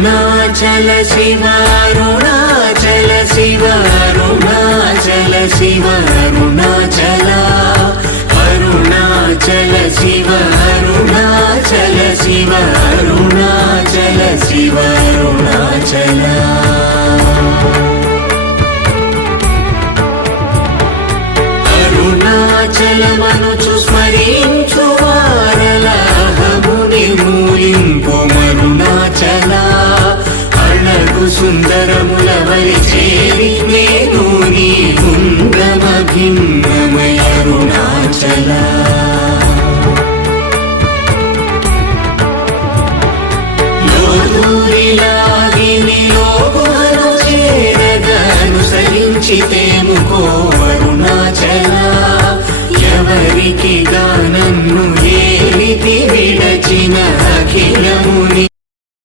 అరుణాచల శివ అరుణాచల శివ అరుణాచల శివ అరుణాచల అరుణాచల శివ అరుణాచల శివ అరుణాచల శివ అరుణాచల అరుణాచలమనుచు స్మరించు వారలహము నిర్మూలింపు మరుణాచల అళగు సుందరముల వలి చేరి నేను నీ గుండమ భిన్నమయ అరుణాచల లోదూరిలాగిని లోగుహను చేరగ అనుసరించితేముకో అరుణాచల